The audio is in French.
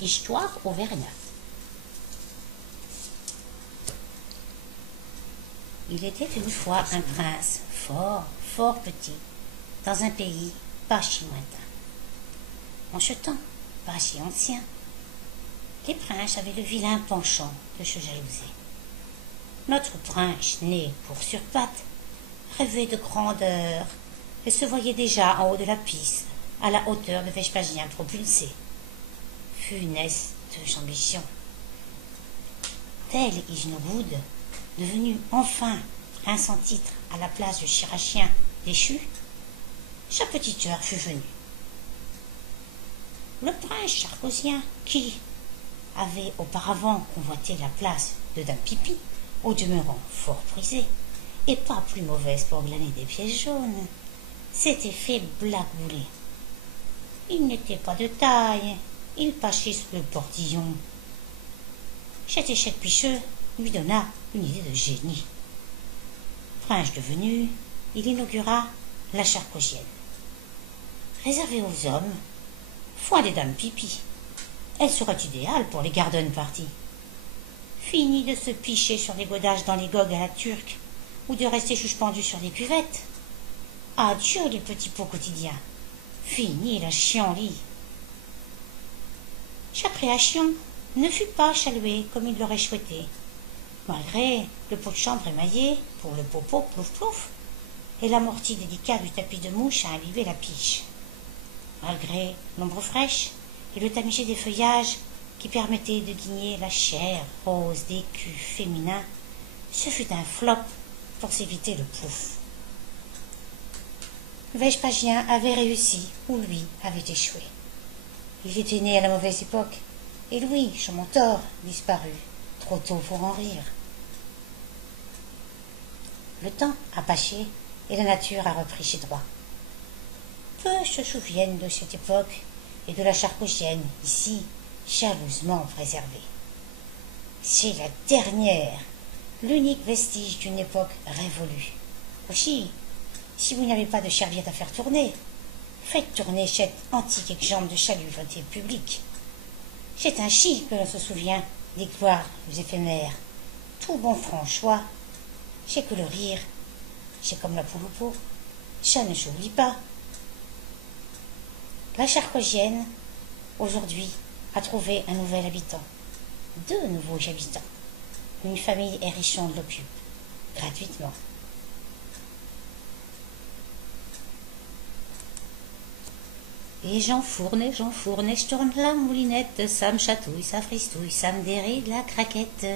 Histoire auvergnate. Il était une fois un prince fort, fort petit, dans un pays pas si lointain. En ce temps, pas si ancien, les princes avaient le vilain penchant de se jalouser. Notre prince, né pour sur pattes, rêvait de grandeur et se voyait déjà en haut de la piste, à la hauteur de Vespasien propulsé. Funeste ambition. Tel Isnogoud, devenu enfin prince sans titre à la place du chirurgien déchu, sa petite heure fut venue. Le prince charcosien, qui avait auparavant convoité la place de Dame Pipi, au demeurant fort prisée, et pas plus mauvaise pour glaner des pièces jaunes, s'était fait blagouler. Il n'était pas de taille, il passait sous le portillon. Cet échec picheux lui donna une idée de génie. Prince devenu, il inaugura la charcosienne. Réservée aux hommes, foi des dames pipi, elle serait idéale pour les garden parties. Fini de se picher sur les godages dans les gogues à la turque ou de rester suspendu sur les cuvettes. Adieu les petits pots quotidiens. Fini la chienlit. Sa création ne fut pas chaluée comme il l'aurait souhaité, malgré le pot de chambre émaillé pour le popo plouf plouf et l'amorti délicat du tapis de mouche à imbiber la piche, malgré l'ombre fraîche et le tamiché des feuillages qui permettait de guigner la chair rose des culs féminins. Ce fut un flop pour s'éviter le plouf. Vespasien avait réussi où lui avait échoué. Il était né à la mauvaise époque, et Louis, son mentor, disparut, trop tôt pour en rire. Le temps a passé et la nature a repris ses droits. Peu se souviennent de cette époque et de la charcosienne, ici, jalousement préservée. C'est la dernière, l'unique vestige d'une époque révolue. Aussi, si vous n'avez pas de serviette à faire tourner, faites tourner cette antique exemple de chaluveté publique. C'est ainsi que l'on se souvient des gloires éphémères. Tout bon François, c'est que le rire, c'est comme la poule au pot, ça ne s'oublie pas. La charcosienne, aujourd'hui, a trouvé un nouvel habitant, 2 nouveaux habitants. Une famille hérissante l'occupe, gratuitement. Et j'enfourne, je tourne la moulinette, ça me chatouille, ça fristouille, ça me déride la craquette.